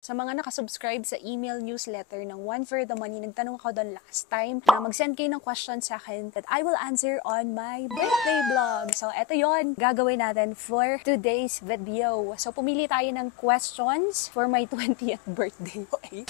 Sa mga nakasubscribe sa email newsletter ng One for the Money, nagtanong ako doon last time na mag-send kayo ng questions sa akin that I will answer on my birthday vlog. So, eto yon gagawin natin for today's video. So, pumili tayo ng questions for my 20th birthday. Okay?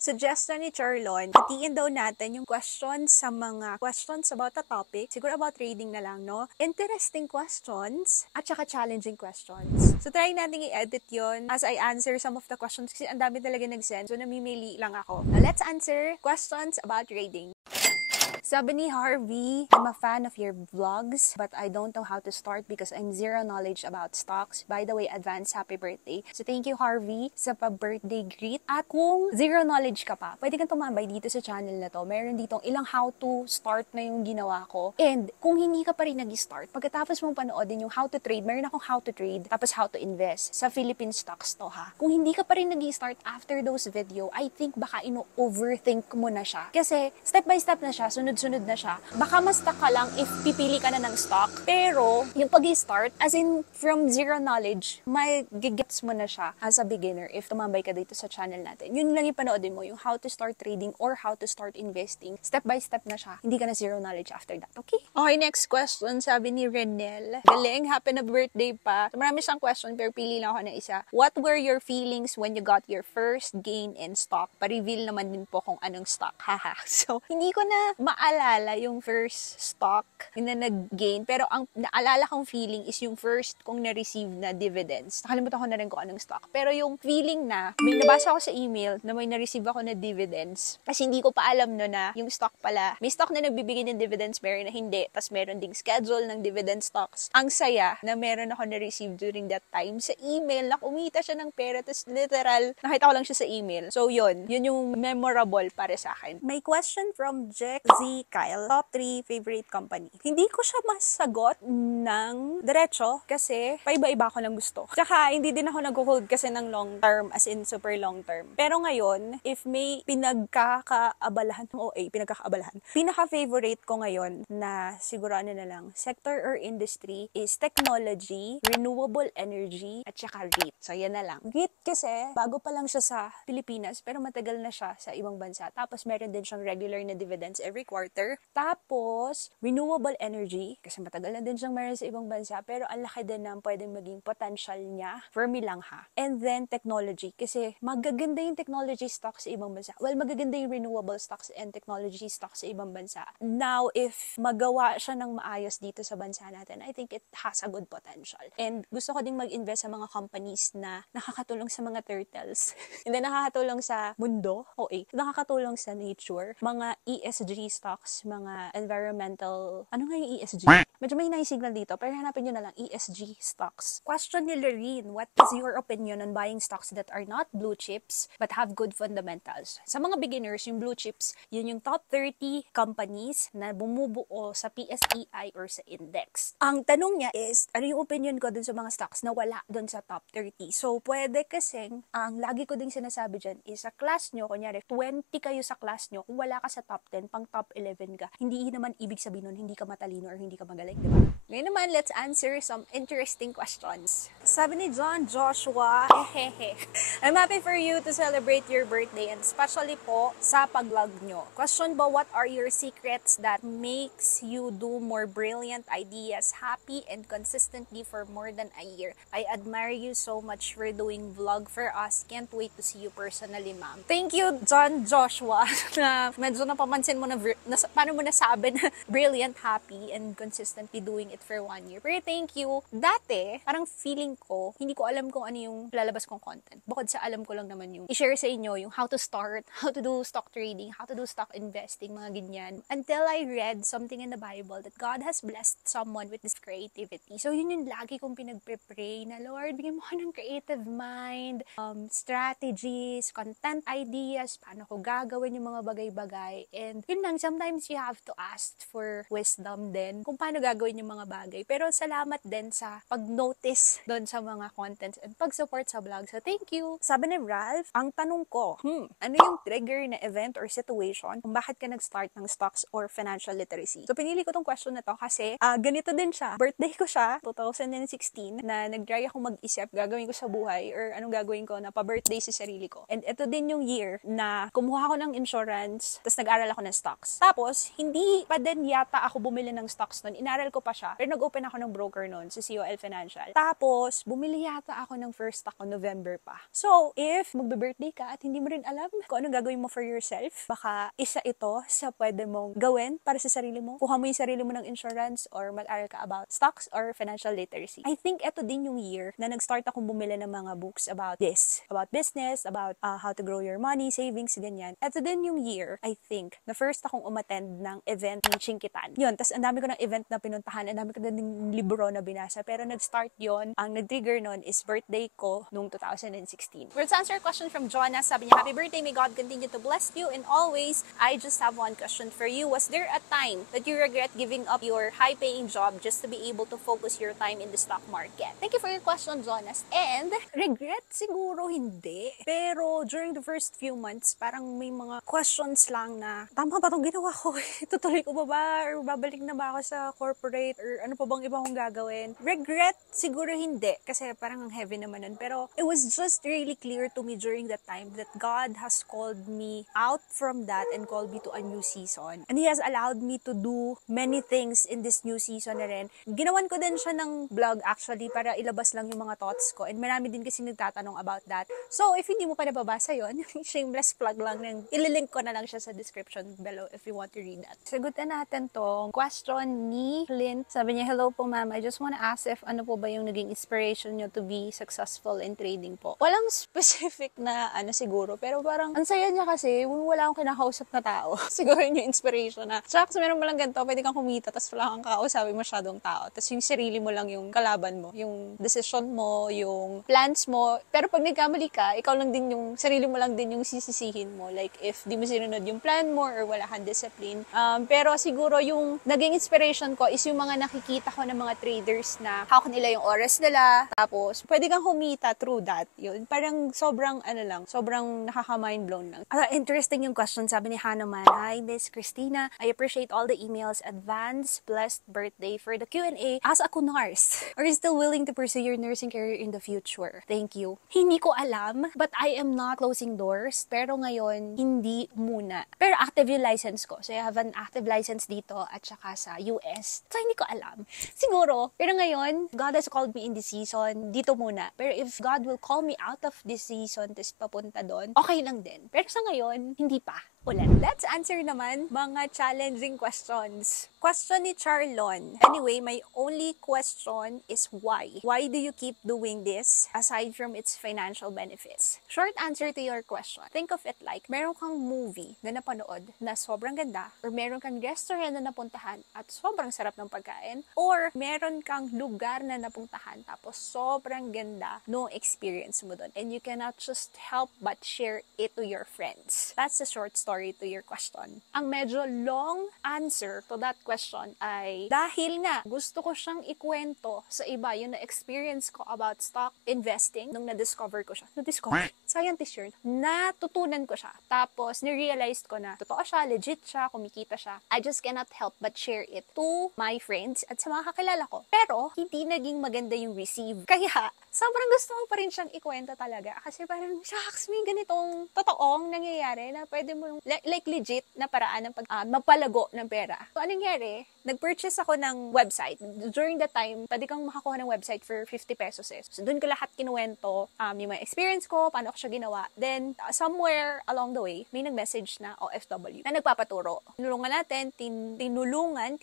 Suggestion ni Charlon, hatiin daw natin yung questions sa mga questions about the topic. Siguro about trading na lang, no? Interesting questions at saka challenging questions. So, try natin i-edit yon as I answer some of the questions kasi ang dami talaga nag-send. So, namimili lang ako. Now, let's answer questions about trading. Sabi ni Harvey, I'm a fan of your vlogs, but I don't know how to start because I'm zero knowledge about stocks. By the way, advance happy birthday. So thank you Harvey sa pa-birthday greet. At kung zero knowledge ka pa, pwede kang tumambay dito sa channel na to. Meron ditong ilang how to start na yung ginawa ko. And kung hindi ka pa rin nag-start, pagkatapos mong panoodin yung how to trade, meron akong how to trade, tapos how to invest sa Philippine stocks to ha. Kung hindi ka pa rin nag-start after those video, I think baka ino-overthink mo na siya. Kasi step by step na siya, sunod na siya. Baka ma-stuck ka lang if pipili ka na ng stock. Pero, yung pag-start, as in, from zero knowledge, may gigets mo na siya as a beginner if tumambay ka dito sa channel natin. Yun lang yung panoodin mo, yung how to start trading or how to start investing. Step by step na siya. Hindi ka na zero knowledge after that. Okay? Okay, next question. Sabi ni Renel. Galing, happy na birthday pa. So, marami siyang question, pero pili lang ako ng isa. What were your feelings when you got your first gain in stock? Pa-reveal naman din po kung anong stock. Haha. So, hindi ko na maalala yung first stock na nag-gain. Pero ang naalala kong feeling is yung first kong na-receive na dividends. Nakalimutan ko na rin kung anong stock. Pero yung feeling na, may nabasa ako sa email na may na-receive ako na dividends. Kasi hindi ko pa alam no na yung stock pala. May stock na nagbibigay ng dividends, meron na hindi. Tapos meron ding schedule ng dividend stocks. Ang saya na meron ako na-receive during that time sa email na kumita siya ng pera. Tapos literal, nakita ko lang siya sa email. So yun yung memorable para sa akin. May question from Jack Z. Kyle. Top 3 favorite company. Hindi ko siya masagot ng diretso kasi paiba-iba ako ng gusto. Tsaka hindi din ako nag-hold kasi ng long term as in super long term. Pero ngayon, if may pinaka-favorite ko ngayon na siguro na lang, sector or industry is technology, renewable energy, at saka REIT. So yan na lang. REIT kasi, bago pa lang siya sa Pilipinas, pero matagal na siya sa ibang bansa. Tapos meron din siyang regular na dividends every quarter. Tapos, renewable energy, kasi matagal na din siyang meron sa ibang bansa, pero ang laki din na pwedeng maging potential niya. For me lang ha. And then, technology, kasi magaganda yung technology stocks sa ibang bansa. Well, magaganda yung renewable stocks and technology stocks sa ibang bansa. Now, if magawa siya ng maayos dito sa bansa natin, I think it has a good potential. And gusto ko ding mag-invest sa mga companies na nakakatulong sa mga turtles. And then, nakakatulong sa mundo, nakakatulong sa nature, mga ESG stocks, mga environmental, ano nga yung ESG? Medyo may signal dito, pero hanapin nyo na lang, ESG stocks. Question ni Lorene, what is your opinion on buying stocks that are not blue chips but have good fundamentals? Sa mga beginners, yung blue chips, yun yung top 30 companies na bumubuo sa PSEI or sa index. Ang tanong niya is, ano yung opinion ko dun sa mga stocks na wala dun sa top 30? So, pwede kasing, ang lagi ko ding sinasabi dyan is sa class nyo, kunyari, 20 kayo sa class nyo, kung wala ka sa top 10, pang top 11 ka, hindi naman ibig sabihin nun, hindi ka matalino or hindi ka magaling, di ba? Ngayon naman, let's answer some interesting questions. Sabi ni John Joshua, I'm happy for you to celebrate your birthday and especially po sa pag-vlog nyo. Question ba, what are your secrets that makes you do more brilliant ideas happy and consistently for more than a year? I admire you so much for doing vlog for us. Can't wait to see you personally, ma'am. Thank you, John Joshua, na medyo napamansin mo na paano mo nasabi na brilliant, happy, and consistently doing it for 1 year. Pero thank you. Dati, parang feeling ko, hindi ko alam kung ano yung lalabas kong content. Bukod sa alam ko lang naman yung i-share sa inyo yung how to start, how to do stock trading, how to do stock investing, mga ganyan. Until I read something in the Bible that God has blessed someone with this creativity. So yun yung lagi kong pinagpe-pray na, Lord, bigyan mo ko ng creative mind, strategies, content ideas, paano ko gagawin yung mga bagay-bagay. And yun lang, sa sometimes you have to ask for wisdom din kung paano gagawin yung mga bagay. Pero salamat din sa pag-notice doon sa mga contents and pag-support sa vlog. So, thank you. Sabi ni Ralph, ang tanong ko, ano yung trigger na event or situation kung bakit ka nag-start ng stocks or financial literacy? So, pinili ko tong question na to kasi ganito din siya. Birthday ko siya, 2016, na nag-try ako mag-isip, gagawin ko sa buhay or anong gagawin ko na pa-birthday sa sarili ko. And ito din yung year na kumuha ko ng insurance, tapos nag-aral ako ng stocks. Tapos, hindi pa din yata ako bumili ng stocks nun. Inaral ko pa siya. Pero nag-open ako ng broker nun, sa COL Financial. Tapos, bumili yata ako ng first stock on November pa. So, if magbe-birthday ka at hindi mo rin alam kung anong gagawin mo for yourself, baka isa ito sa pwede mong gawin para sa sarili mo. Kuha mo yung sarili mo ng insurance or mag-aral ka about stocks or financial literacy. I think ito din yung year na nag-start akong bumili ng mga books about this. About business, about how to grow your money, savings, ganyan. Ito din yung year, I think, na first akong umattend ng event ni Chinkitan. Yun, tas ang dami ko ng event na pinuntahan, ang dami ko ng libro na binasa, pero nag-start yon. Ang nag-trigger nun is birthday ko noong 2016. Let's answer a question from Jonas. Sabi niya, happy birthday, may God continue to bless you and always. I just have one question for you. Was there a time that you regret giving up your high-paying job just to be able to focus your time in the stock market? Thank you for your question, Jonas. And regret siguro hindi. Pero during the first few months, parang may mga questions lang na, tama ba itong ginawa ko? Tutuloy ko ba? Or babalik na ba ako sa corporate? Or ano pa bang iba kong gagawin? Regret siguro hindi. Kasi parang ang heavy naman nun. Pero it was just really clear to me during that time that God has called me out from that and called me to a new season. And He has allowed me to do many things in this new season na rin. Ginawan ko din siya ng vlog actually para ilabas lang yung mga thoughts ko. And marami din kasi nagtatanong about that. So, if hindi mo pa nababasa yun, shameless plug lang ng ililink ko na lang siya sa description below if you want to read that. Sagutin natin tong question ni Clint. Sabi niya, hello po ma'am, I just wanna ask if ano po ba yung naging inspiration nyo to be successful in trading po. Walang specific na ano siguro, pero parang ang saya niya kasi wala akong kinakausap na tao. Siguro yun yung inspiration na, tsaka kasi meron mo lang ganito, pwede kang kumita, tapos wala kang kakausapin masyadong tao. Tapos yung sarili mo lang yung kalaban mo, yung decision mo, yung plans mo. Pero pag nagkamali ka, ikaw lang din yung, sarili mo lang din yung sisisihin mo. Like, if di mo sinunod yung plan mo or wala kang discipline. Pero siguro yung naging inspiration ko is yung mga nakikita ko ng mga traders na hawak nila yung oras nila. Tapos, pwede kang humita through that. Yun. Parang sobrang, sobrang nakaka-mind blown lang. Interesting yung question. Sabi ni Hanuman, hi, Miss Christina. I appreciate all the emails. Advance blessed birthday for the Q&A. As a nurse, are you still willing to pursue your nursing career in the future? Thank you. Hindi ko alam, but I am not closing doors. Pero ngayon, hindi muna. Pero active yung license ko. So, I have an active license dito at saka sa US. So, hindi ko alam. Siguro, pero ngayon, God has called me in this season, dito muna. Pero if God will call me out of this season, tapos papunta doon, okay lang din. Pero sa ngayon, hindi pa. Ulit. Let's answer naman mga challenging questions. Question ni Charlon. Anyway, my only question is why? Why do you keep doing this aside from its financial benefits? Short answer to your question. Think of it like, meron kang movie na napanood na sobrang ganda, or meron kang restaurant na napuntahan at sobrang sarap ng pagkain, or meron kang lugar na napuntahan tapos sobrang ganda no experience mo doon. And you cannot just help but share it to your friends. That's the short story to your question. Ang medyo long answer to that question ay dahil nga gusto ko siyang ikwento sa iba yung na-experience ko about stock investing nung na-discover ko siya. Na-discover? Scientist yun. Natutunan ko siya. Tapos, nirealized ko na totoo siya, legit siya, kumikita siya. I just cannot help but share it to my friends at sa mga kakilala ko. Pero, hindi naging maganda yung receive. Kaya, sobrang gusto ko pa rin siyang ikwento talaga. Kasi parang, shucks, may ganitong totoong nangyayari na pwede mo like legit na paraan ng magpalago ng pera. So, anong nangyari? Nag-purchase ako ng website. During that time, pwede kang makakuha ng website for 50 pesos eh. So, doon ko lahat kinuwento, yung mga experience ko, paano ko siya ginawa. Then, somewhere along the way, may nag-message na OFW na nagpapaturo. Tinulungan natin, tinuruan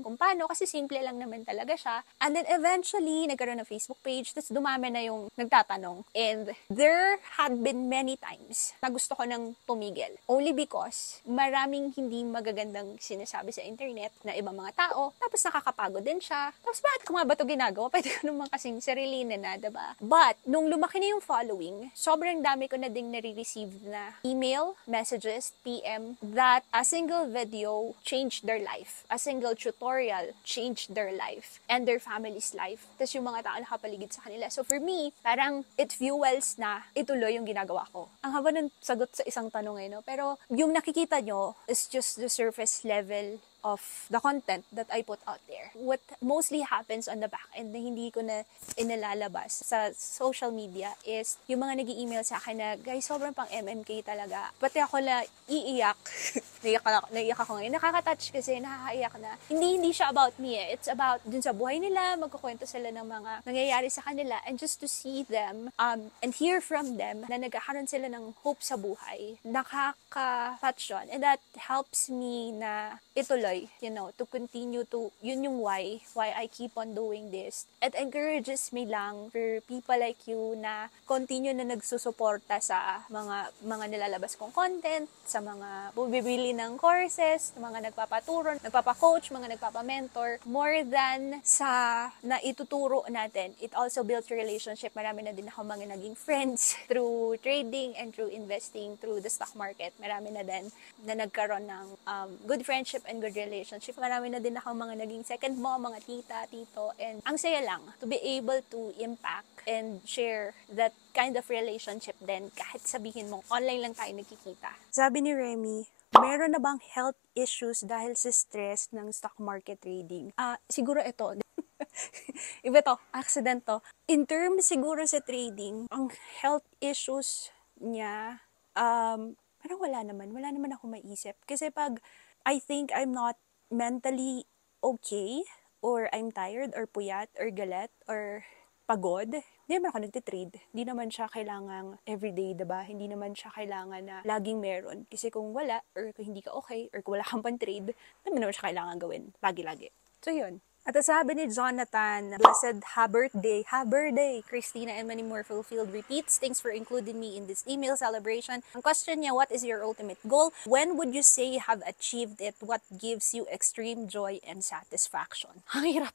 kung paano, kasi simple lang naman talaga siya. And then, eventually, nagkaroon ng Facebook page, tapos dumami na yung nagtatanong. And there had been many times na gusto ko nang tumigil. Only because maraming hindi magagandang sinasabi sa internet na ibang mga tao, tapos nakakapagod din siya. Tapos bakit ko nga ba ito ginagawa? Pwede ko naman kasing sarilinin na, diba? But, nung lumaki na yung following, sobrang dami ko na ding nare-receive na email, messages, PM, that a single video changed their life. A single tutorial changed their life and their family's life. Tapos yung mga tao nakapaligid sa kanila. So for me, parang it fuels na ituloy yung ginagawa ko. Ang haba ng sagot sa isang tanong no? Pero yung nakikita nyo is just the surface level of the content that I put out there. What mostly happens on the back end na hindi ko na inalalabas sa social media is yung mga nag-i-email sa akin na, guys, sobrang pang MMK talaga. Pati ako na iiyak. naiyak ako ngayon. Nakaka-touch kasi, nakakaiyak na. Hindi siya about me eh. It's about dun sa buhay nila, magkukwento sila ng mga nangyayari sa kanila, and just to see them and hear from them na nagkakaroon sila ng hope sa buhay. Nakaka-touch yun. And that helps me na ituloy, to continue to, yun yung why I keep on doing this. It encourages me lang for people like you na continue na nagsusuporta sa mga nilalabas kong content, sa mga bumibili ng courses, mga nagpapaturo, nagpapa-coach, mga nagpapa-mentor. More than sa na ituturo natin, it also builds a relationship. Marami na din ako mga naging friends through trading and through investing through the stock market. Marami na din na nagkaroon ng good friendship and good relationship. Marami na din ako mga naging second mom, mga tita, tito, and ang saya lang to be able to impact and share that kind of relationship din kahit sabihin mo online lang tayo nagkikita. Sabi ni Remy, meron na bang health issues dahil sa stress ng stock market trading? Siguro ito. Iba to, accident to. In terms siguro sa trading, ang health issues niya, parang wala naman ako maisip. Kasi pag I think I'm not mentally okay, or I'm tired, or puyat, or galit, or pagod, hindi naman ako nagtitrade. Hindi naman siya kailangang everyday, diba? Hindi naman siya kailangan na laging meron. Kasi kung wala, or kung hindi ka okay, or kung wala kang pan-trade, naman siya kailangan gawin lagi-lagi. So yun. At sabi ni Jonathan, blessed ha birthday, Christina and many more fulfilled repeats. Thanks for including me in this email celebration. Ang question niya, what is your ultimate goal? When would you say you have achieved it? What gives you extreme joy and satisfaction? Ang hirap.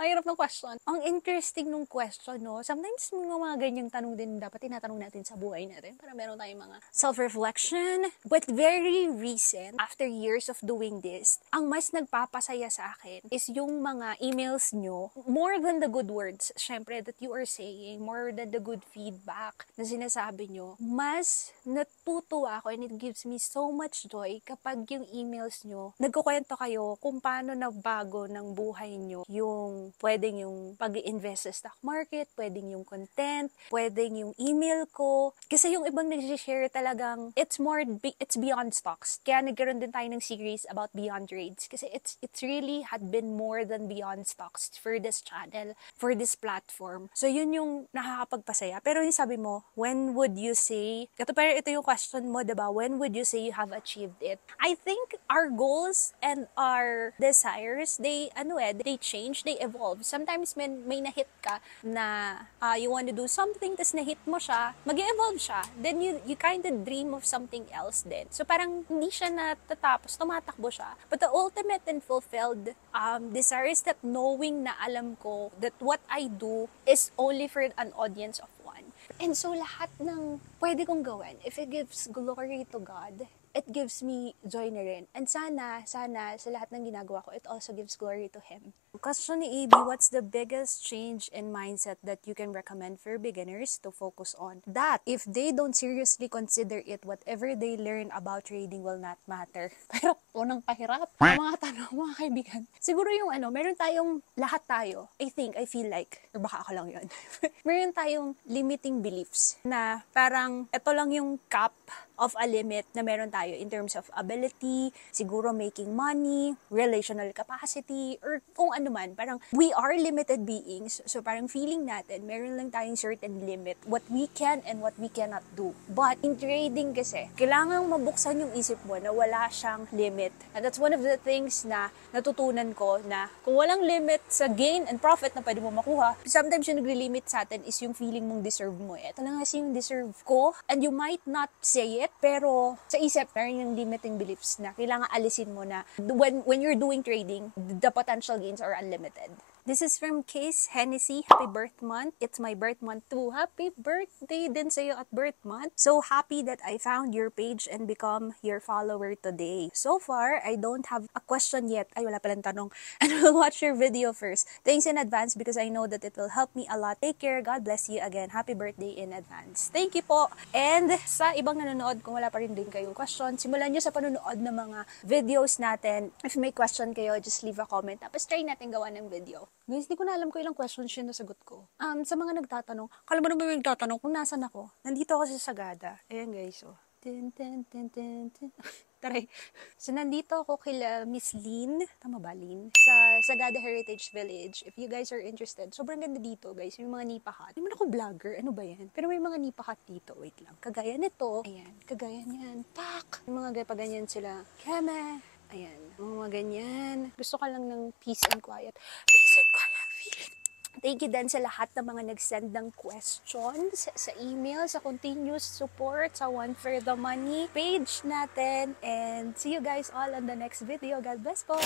Ang hirap ng question. Ang interesting nung question, no? Sometimes mga ganyang tanong din dapat tinatanong natin sa buhay natin para meron tayong mga self-reflection. But very recent, after years of doing this, ang mas nagpapasaya sa akin is yung mga emails nyo, more than the good words, syempre, that you are saying, more than the good feedback na sinasabi nyo, mas natutuwa ako and it gives me so much joy kapag yung emails nyo, nagkukwento kayo kung paano nagbago ng buhay nyo yung pwedeng yung pag-invest sa stock market, pwedeng yung content, pwedeng yung email ko. Kasi yung ibang nag-share talagang it's beyond stocks. Kaya nagkaroon din tayo ng series about beyond trades. Kasi it's really had been more than beyond stocks for this channel, for this platform. So yun yung nakakapagpasaya. Pero yung sabi mo, when would you say, pero ito yung question mo, diba? When would you say you have achieved it? I think our goals and our desires, they change, they evolve. Sometimes may na-hit ka na you want to do something, tas na-hit mo siya, mag-evolve siya. Then you kind of dream of something else din. So parang hindi siya natatapos, tumatakbo siya. But the ultimate and fulfilled desire is that knowing na alam ko that what I do is only for an audience of one. And so lahat ng pwede kong gawin, if it gives glory to God, it gives me joy na rin. And sana, sa lahat ng ginagawa ko, it also gives glory to Him. Question ni AB, what's the biggest change in mindset that you can recommend for beginners to focus on? That, if they don't seriously consider it, whatever they learn about trading will not matter. Pero, unang pahirap. Mga tanong, mga kaibigan. Siguro yung meron tayong, lahat tayo, I feel like, or baka ako lang yun, meron tayong limiting beliefs na parang, ito lang yung cap of a limit na meron tayo in terms of ability, siguro making money, relational capacity, or kung ano man. Parang we are limited beings, so parang feeling natin, meron lang tayong certain limit, what we can and what we cannot do. But in trading kasi, kailangang mabuksan yung isip mo na wala siyang limit. And that's one of the things na natutunan ko na kung walang limit sa gain and profit na pwede mo makuha, sometimes yung nagli-limit sa atin is yung feeling mong deserve mo. Ito lang kasi yung deserve ko, and you might not say it, pero sa isip, meron yung limiting beliefs na kailangan alisin mo na when you're doing trading, the potential gains are unlimited. This is from Case Hennessy. Happy birth month. It's my birth month too. Happy birthday din sa'yo at birth month. So happy that I found your page and become your follower today. So far, I don't have a question yet. Ay, wala palang tanong. And we'll watch your video first. Thanks in advance because I know that it will help me a lot. Take care. God bless you again. Happy birthday in advance. Thank you po. And sa ibang nanonood, kung wala pa rin din kayong question, simulan nyo sa panonood ng mga videos natin. If may question kayo, just leave a comment. Tapos try natin gawa ng video. Guys, di ko na alam ko ilang questions yun nasagot ko. Sa mga nagtatanong, kala mo naman yung nagtatanong kung nasan ako. Nandito ako sa Sagada. Ayan guys, oh. Taray. So, nandito ako kila Miss Lynn. Tama ba, Lynn? Sa Sagada Heritage Village. If you guys are interested, sobrang ganda dito, guys. May mga nipa hut. Hindi man ako vlogger. Ano ba yan? Pero may mga nipa hut dito. Wait lang. Kagaya nito. Ayan. Kagaya niyan. Tak! May mga paganyan sila. Keme! Ayan. Mga ganyan. Gusto ka lang ng peace and quiet. Peace and quiet feeling. Thank you din sa lahat ng mga nag-send ng questions sa email, sa continuous support, sa One for the Money page natin. And see you guys all on the next video. God bless po!